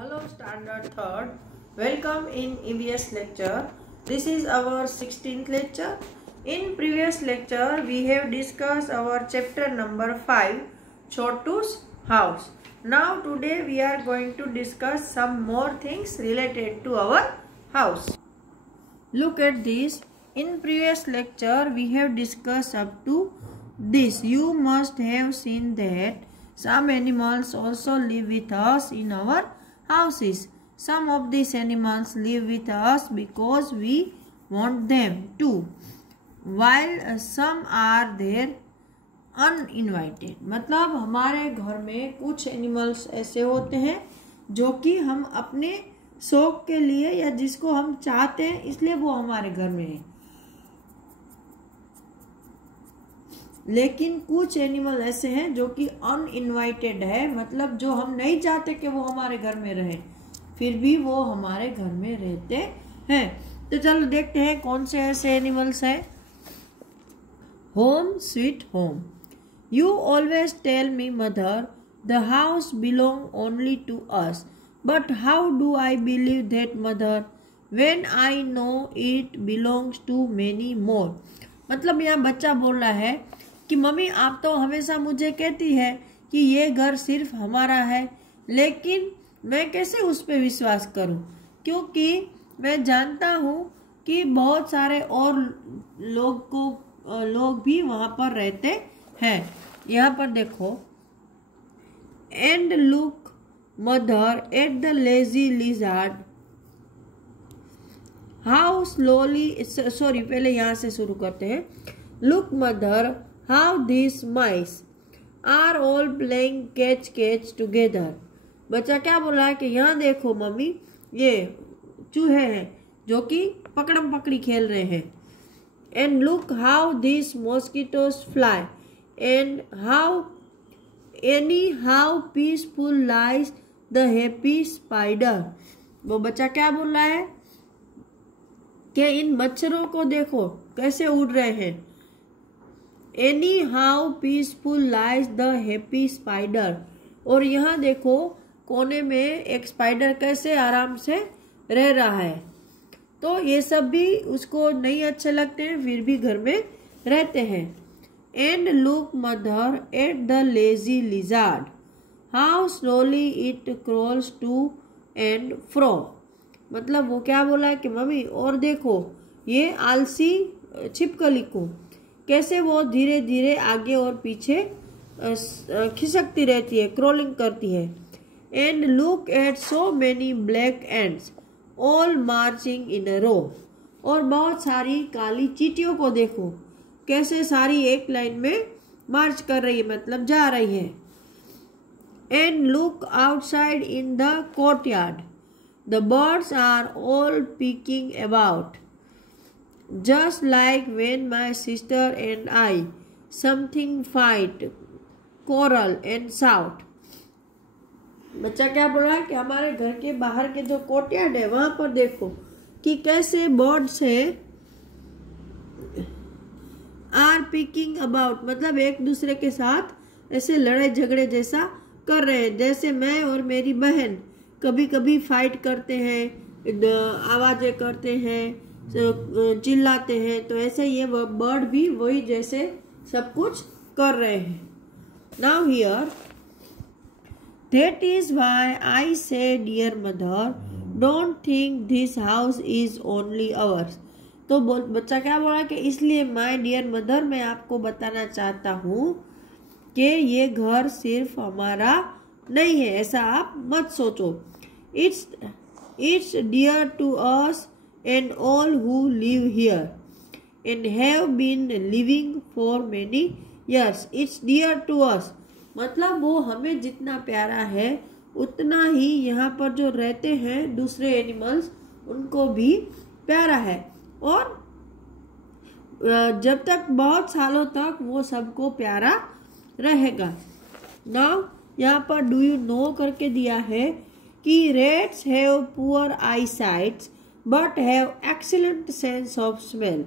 Hello Standard 3rd. Welcome in EVS lecture. This is our 16th lecture. In previous lecture we have discussed our chapter number 5, Chotu's house. Now today we are going to discuss some more things related to our house. Look at this. In previous lecture we have discussed up to this. You must have seen that some animals also live with us in our houses. Some of these animals live with us because we want them to, while some are there uninvited. मतलब हमारे घर में कुछ animals ऐसे होते हैं जो कि हम अपने शौक के लिए या जिसको हम चाहते हैं इसलिए वो हमारे घर में है, लेकिन कुछ एनिमल ऐसे हैं जो कि अनइनवाइटेड है, मतलब जो हम नहीं चाहते कि वो हमारे घर में रहे, फिर भी वो हमारे घर में रहते हैं। तो चलो देखते हैं कौन से ऐसे एनिमल्स हैं। Home sweet home. You always tell me mother the house belong only to us, but how do I believe that mother when I know it belongs to many more. मतलब यहाँ बच्चा बोल रहा है कि मम्मी आप तो हमेशा मुझे कहती है कि ये घर सिर्फ हमारा है, लेकिन मैं कैसे उस पर विश्वास करूं, क्योंकि मैं जानता हूं कि बहुत सारे और लोग भी वहां पर रहते हैं। यहाँ पर देखो, and look mother at the lazy lizard how slowly, sorry पहले यहाँ से शुरू करते हैं। Look mother how this mice are all playing catch catch together. बच्चा क्या बोल रहा है कि यहाँ देखो मम्मी, ये चूहे हैं जो कि पकड़म पकड़ी खेल रहे हैं। And look how this mosquitoes fly and how peaceful lies the happy spider. वो बच्चा क्या बोल रहा है कि इन मच्छरों को देखो कैसे उड़ रहे हैं। Any how peaceful lies the happy spider. और यहाँ देखो कोने में एक स्पाइडर कैसे आराम से रह रहा है। तो ये सब भी उसको नहीं अच्छे लगते हैं, फिर भी घर में रहते हैं। And look mother at the lazy lizard how slowly it crawls to and fro. मतलब वो क्या बोला है कि मम्मी और देखो ये आलसी छिपकली को कैसे वो धीरे धीरे आगे और पीछे खिसकती रहती है, क्रोलिंग करती है। And look at so many black ants all marching in a row. और बहुत सारी काली चींटियों को देखो कैसे सारी एक लाइन में मार्च कर रही है, मतलब जा रही है। And look outside in the courtyard the birds are all peeking about, just like when my sister and I something fight, quarrel and shout। बच्चा क्या बोल रहा है कि हमारे घर के बाहर के जो कोर्टयार्ड है वहां पर देखो कि कैसे बर्ड्स है आर पिकिंग अबाउट, मतलब एक दूसरे के साथ ऐसे लड़ाई झगड़े जैसा कर रहे हैं, जैसे मैं और मेरी बहन कभी कभी फाइट करते हैं, आवाजें करते हैं, चिल्लाते हैं, तो ऐसे ये बर्ड भी वही जैसे सब कुछ कर रहे हैं। Now here that is why I say dear mother don't think this house is only ours. तो बच्चा क्या बोला कि इसलिए माय डियर मदर मैं आपको बताना चाहता हूँ कि ये घर सिर्फ हमारा नहीं है, ऐसा आप मत सोचो। It's dear to us and all who live here and have been living for many years. It's dear to us, मतलब वो हमें जितना प्यारा है उतना ही यहाँ पर जो रहते हैं दूसरे एनिमल्स उनको भी प्यारा है, और जब तक बहुत सालों तक वो सबको प्यारा रहेगा। नाउ यहाँ पर डू यू नो करके दिया है कि rats have poor eye sights but have excellent sense of smell,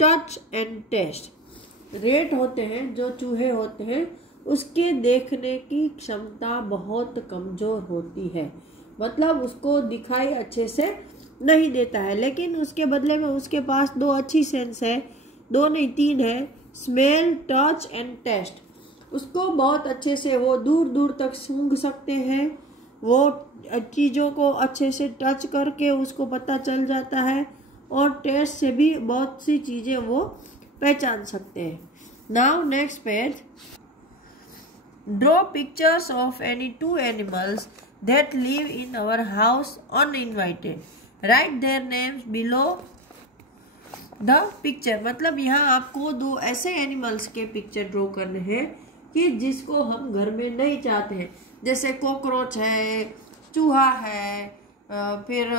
touch and taste. Rat होते हैं जो चूहे होते हैं उसके देखने की क्षमता बहुत कमजोर होती है, मतलब उसको दिखाई अच्छे से नहीं देता है, लेकिन उसके बदले में उसके पास 2 अच्छी सेंस है, 2 नहीं 3 है, स्मेल, टच एंड टेस्ट। उसको बहुत अच्छे से वो दूर दूर तक सूंघ सकते हैं, वो चीज़ों को अच्छे से टच करके उसको पता चल जाता है, और टेस्ट से भी बहुत सी चीज़ें वो पहचान सकते हैं। Now next page, draw pictures of any 2 animals that live in our house uninvited, write their names below the picture. मतलब यहाँ आपको 2 ऐसे एनिमल्स के पिक्चर ड्रॉ करने हैं कि जिसको हम घर में नहीं चाहते हैं, जैसे कॉकरोच है, चूहा है, फिर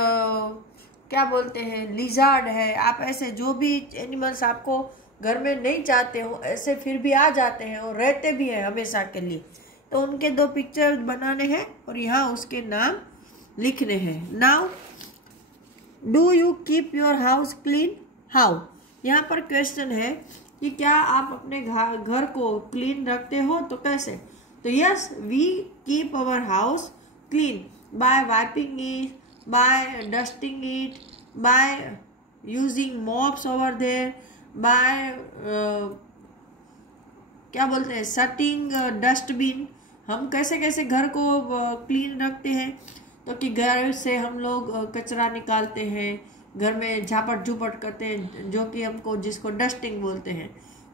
क्या बोलते हैं, लिजार्ड है। आप ऐसे जो भी एनिमल्स आपको घर में नहीं चाहते हो, ऐसे फिर भी आ जाते हैं और रहते भी हैं हमेशा के लिए, तो उनके 2 पिक्चर बनाने हैं और यहाँ उसके नाम लिखने हैं। Now do you keep your house clean, how. यहाँ पर क्वेश्चन है कि क्या आप अपने घर को क्लीन रखते हो, तो कैसे। तो yes, we keep our house clean by wiping it, by dusting it, by using mops over there, by क्या बोलते हैं, सेटिंग डस्टबिन। हम कैसे कैसे घर को क्लीन रखते हैं, तो कि घर से हम लोग कचरा निकालते हैं, घर में झापट झूपट करते हैं, जो कि हमको जिसको डस्टिंग बोलते हैं।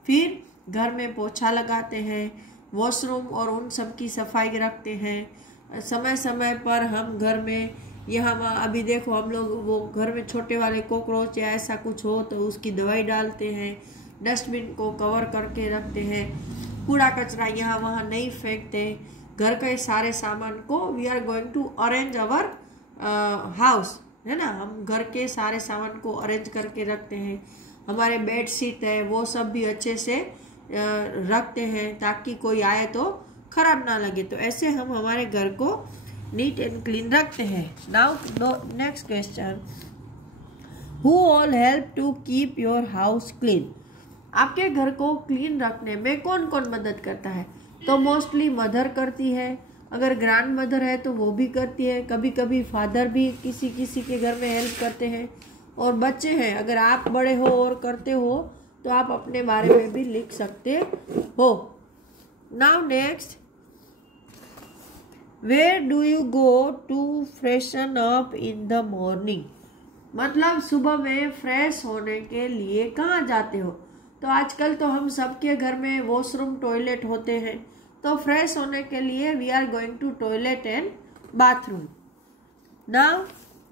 फिर घर में पोछा लगाते हैं, वॉशरूम और उन सब की सफाई रखते हैं। समय समय पर हम घर में यहाँ अभी देखो हम लोग वो घर में छोटे वाले कॉकरोच या ऐसा कुछ हो तो उसकी दवाई डालते हैं, डस्टबिन को कवर करके रखते हैं, कूड़ा कचरा यहाँ वहाँ नहीं फेंकते। घर के सारे सामान को we are going to arrange our house, है ना। हम घर के सारे सामान को अरेंज करके रखते हैं। हमारे बेड शीट है वो सब भी अच्छे से रखते हैं ताकि कोई आए तो खराब ना लगे। तो ऐसे हम हमारे घर को नीट एंड क्लीन रखते हैं। Now next question, who all help to keep your house clean. आपके घर को क्लीन रखने में कौन कौन मदद करता है, तो मोस्टली मदर करती है, अगर ग्रैंड मदर है तो वो भी करती है, कभी कभी फादर भी किसी किसी के घर में हेल्प करते हैं, और बच्चे हैं अगर आप बड़े हो और करते हो तो आप अपने बारे में भी लिख सकते हो। Now next, where do you go to freshen up in the morning. मतलब सुबह में फ्रेश होने के लिए कहाँ जाते हो। तो आजकल तो हम सबके घर में वॉशरूम टॉयलेट होते हैं, तो फ्रेश होने के लिए we are going to toilet and bathroom. Now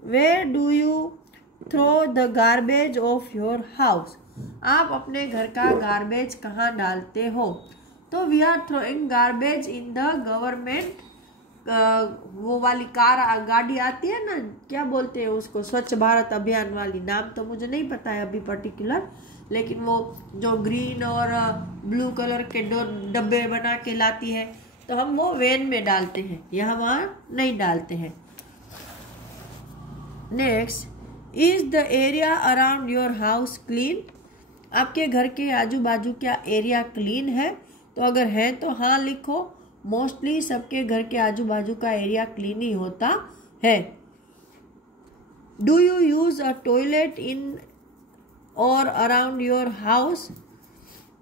where do you throw the garbage of your house. आप अपने घर का गार्बेज कहाँ डालते हो, तो we are throwing garbage in the government, वो वाली कार गाड़ी आती है ना, क्या बोलते हैं उसको, स्वच्छ भारत अभियान वाली, नाम तो मुझे नहीं पता है अभी पर्टिकुलर, लेकिन वो जो ग्रीन और ब्लू कलर के डब्बे बना के लाती है, तो हम वो वैन में डालते हैं, यहाँ वहाँ नहीं डालते हैं। Next, is the area around your house clean. आपके घर के आजू बाजू क्या एरिया क्लीन है, तो अगर है तो हाँ लिखो। मोस्टली सबके घर के आजू बाजू का एरिया क्लीन ही होता है। Do you use a toilet in और अराउंड योर हाउस।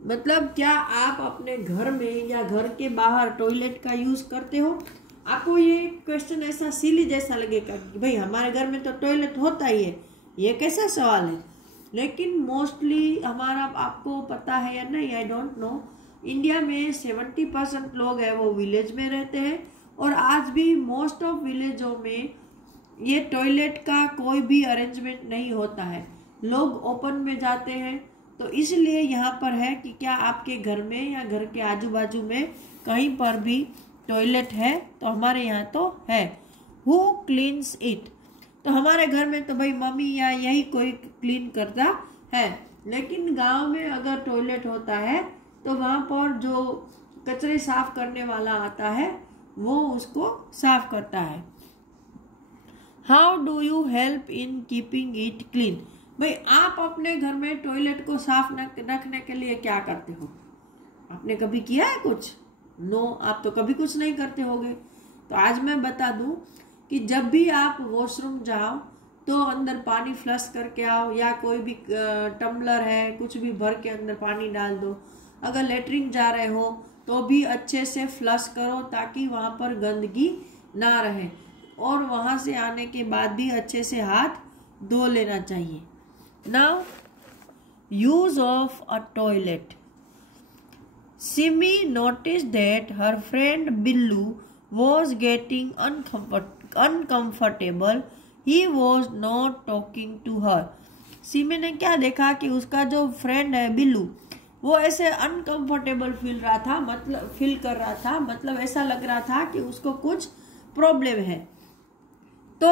मतलब क्या आप अपने घर में या घर के बाहर टॉयलेट का यूज करते हो। आपको ये क्वेश्चन ऐसा सिली जैसा लगेगा कि भाई हमारे घर में तो टॉयलेट होता ही है, ये कैसा सवाल है। लेकिन मोस्टली हमारा, आपको पता है या नहीं आई डोंट नो, इंडिया में 70% लोग हैं वो विलेज में रहते हैं, और आज भी मोस्ट ऑफ विलेजों में ये टॉयलेट का कोई भी अरेंजमेंट नहीं होता है, लोग ओपन में जाते हैं। तो इसलिए यहाँ पर है कि क्या आपके घर में या घर के आजू बाजू में कहीं पर भी टॉयलेट है, तो हमारे यहाँ तो है। Who cleans it. तो हमारे घर में तो भाई मम्मी या यही कोई क्लीन करता है, लेकिन गांव में अगर टॉयलेट होता है तो वहाँ पर जो कचरे साफ करने वाला आता है वो उसको साफ करता है। How do you help in keeping it clean. भाई आप अपने घर में टॉयलेट को साफ रखने के लिए क्या करते हो, आपने कभी किया है कुछ? नो, आप तो कभी कुछ नहीं करते होगे। तो आज मैं बता दूं कि जब भी आप वॉशरूम जाओ तो अंदर पानी फ्लश करके आओ, या कोई भी टम्बलर है कुछ भी भर के अंदर पानी डाल दो। अगर लेटरिन जा रहे हो तो भी अच्छे से फ्लश करो ताकि वहां पर गंदगी ना रहे, और वहां से आने के बाद भी अच्छे से हाथ धो लेना चाहिए। Now use of a toilet. Simi noticed that her friend Billu was getting uncomfortable. He was not talking to her. Simi ने क्या देखा कि उसका जो फ्रेंड है बिल्लू, वो ऐसे अनकंफर्टेबल फील कर रहा था, मतलब ऐसा लग रहा था कि उसको कुछ प्रॉब्लम है, तो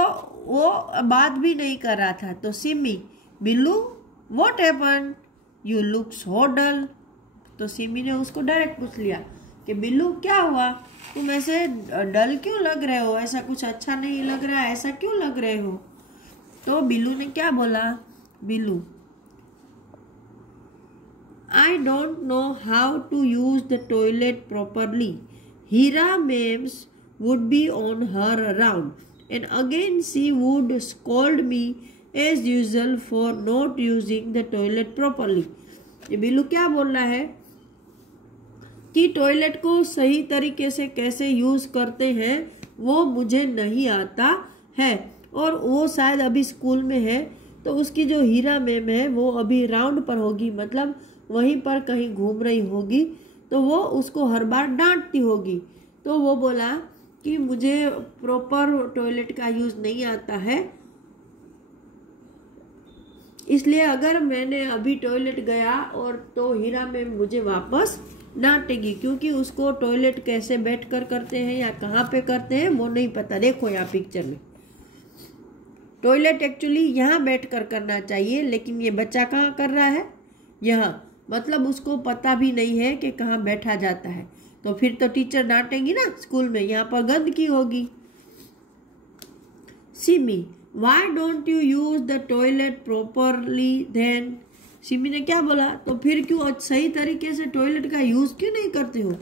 वो बात भी नहीं कर रहा था। तो Simmi, Billu what happened, you look so dull. तो सिमी ने उसको डायरेक्ट पूछ लिया कि बिल्लू क्या हुआ, तुम ऐसे डल क्यों लग रहे हो, ऐसा कुछ अच्छा नहीं लग रहा है, ऐसा क्यों लग रहे हो। तो बिल्लू ने क्या बोला, Billu, I don't know how to use the toilet properly. हीरा मेम्स would be on her around and again she would scold me as usual for not using the toilet properly. ये बिल्लू क्या बोल रहा है कि टॉयलेट को सही तरीके से कैसे यूज करते हैं वो मुझे नहीं आता है, और वो शायद अभी स्कूल में है, तो उसकी जो हीरा मैम है वो अभी राउंड पर होगी, मतलब वहीं पर कहीं घूम रही होगी, तो वो उसको हर बार डांटती होगी। तो वो बोला कि मुझे प्रॉपर टॉयलेट का यूज नहीं आता है, इसलिए अगर मैंने अभी टॉयलेट गया और तो हीरा मैम मुझे वापस डांटेगी, क्योंकि उसको टॉयलेट कैसे बैठकर करते हैं या कहाँ पे करते हैं वो नहीं पता। देखो यहाँ पिक्चर में टॉयलेट एक्चुअली यहाँ बैठकर करना चाहिए, लेकिन ये बच्चा कहाँ कर रहा है, यहाँ, मतलब उसको पता भी नहीं है कि कहाँ बैठा जाता है। तो फिर तो टीचर डांटेंगी ना स्कूल में, यहाँ पर गंदगी होगी। Simi, Why don't you use the toilet properly then? Simi ने क्या बोला, तो फिर क्यों सही तरीके से टॉयलेट का यूज क्यों नहीं करते हो।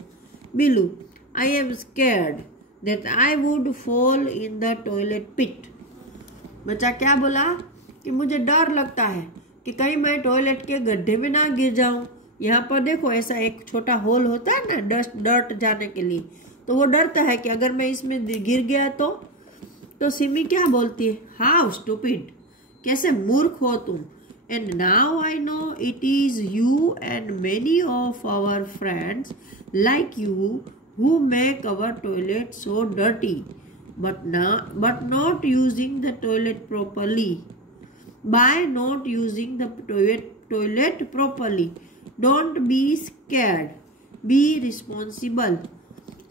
Billu, I am scared that I would fall in the toilet pit. बच्चा क्या बोला कि मुझे डर लगता है कि कहीं मैं टॉयलेट के गड्ढे में ना गिर जाऊं। यहाँ पर देखो ऐसा एक छोटा होल होता है ना डर्ट जाने के लिए, तो वो डरता है कि अगर मैं इसमें गिर गया तो सिमी क्या बोलती है, हाउ स्टूपिड, कैसे मूर्ख हो तुम। And now I know it is you and many of our friends like you who make our toilet so dirty but not using the toilet properly. By not using the toilet properly don't be scared, be responsible.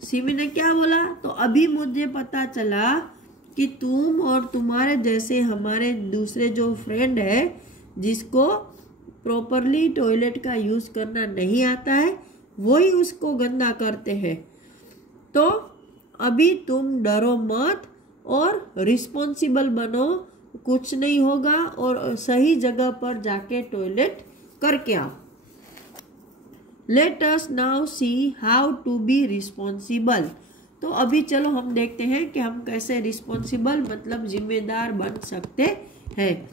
Simi ने क्या बोला, तो अभी मुझे पता चला कि तुम और तुम्हारे जैसे हमारे दूसरे जो फ्रेंड है जिसको प्रॉपरली टॉयलेट का यूज करना नहीं आता है वही उसको गंदा करते हैं। तो अभी तुम डरो मत और रिस्पॉन्सिबल बनो, कुछ नहीं होगा, और सही जगह पर जाके टॉयलेट करके आओ। Let us now see how to be responsible. तो अभी चलो हम देखते हैं कि हम कैसे रिस्पॉन्सिबल मतलब जिम्मेदार बन सकते हैं।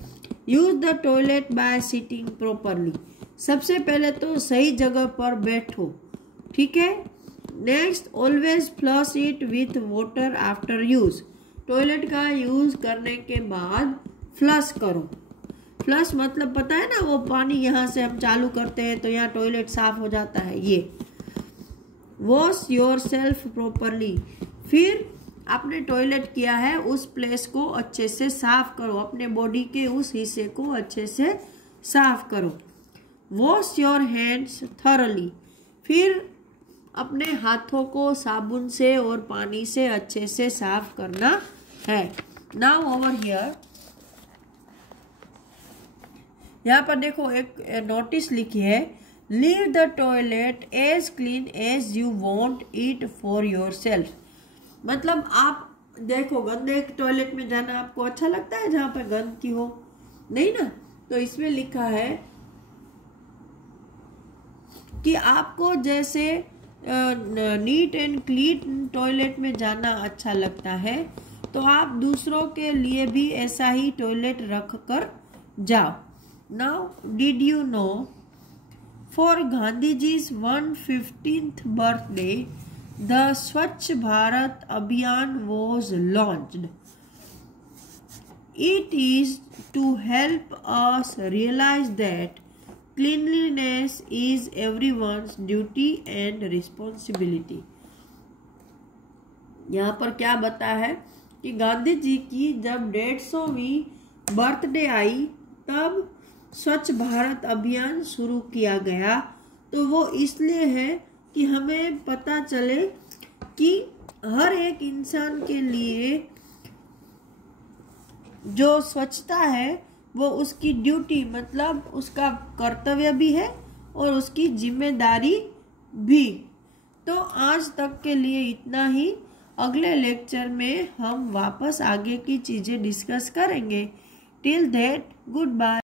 Use the toilet bye sitting properly. सबसे पहले तो सही जगह पर बैठो, ठीक है। Next, always flush it with water after use. Toilet का यूज करने के बाद फ्लश करो। फ्लश मतलब पता है ना, वो पानी यहाँ से हम चालू करते हैं तो यहाँ टॉयलेट साफ हो जाता है। ये वॉश योर सेल्फ प्रॉपरली। फिर आपने टॉयलेट किया है उस प्लेस को अच्छे से साफ करो, अपने बॉडी के उस हिस्से को अच्छे से साफ करो। Wash your hands thoroughly. फिर अपने हाथों को साबुन से और पानी से अच्छे से साफ करना है। नाउ ओवर हियर, यहाँ पर देखो एक नोटिस लिखी है, leave the toilet as clean as you want it for yourself. मतलब आप देखो गंदे टॉयलेट में जाना आपको अच्छा लगता है जहां पर गंदगी हो, नहीं ना। तो इसमें लिखा है कि आपको जैसे नीट एंड क्लीन टॉयलेट में जाना अच्छा लगता है, तो आप दूसरों के लिए भी ऐसा ही टॉयलेट रख कर जाओ। Now did you know for Gandhi ji's 115th birthday the Swachh Bharat Abhiyan was launched. It is to help us realize that cleanliness is everyone's duty and responsibility. यहाँ पर क्या बता है कि गांधी जी की जब 150वीं बर्थडे आई तब स्वच्छ भारत अभियान शुरू किया गया। तो वो इसलिए है कि हमें पता चले कि हर एक इंसान के लिए जो स्वच्छता है वो उसकी ड्यूटी मतलब उसका कर्तव्य भी है और उसकी जिम्मेदारी भी। तो आज तक के लिए इतना ही। अगले लेक्चर में हम वापस आगे की चीज़ें डिस्कस करेंगे। Till that good bye.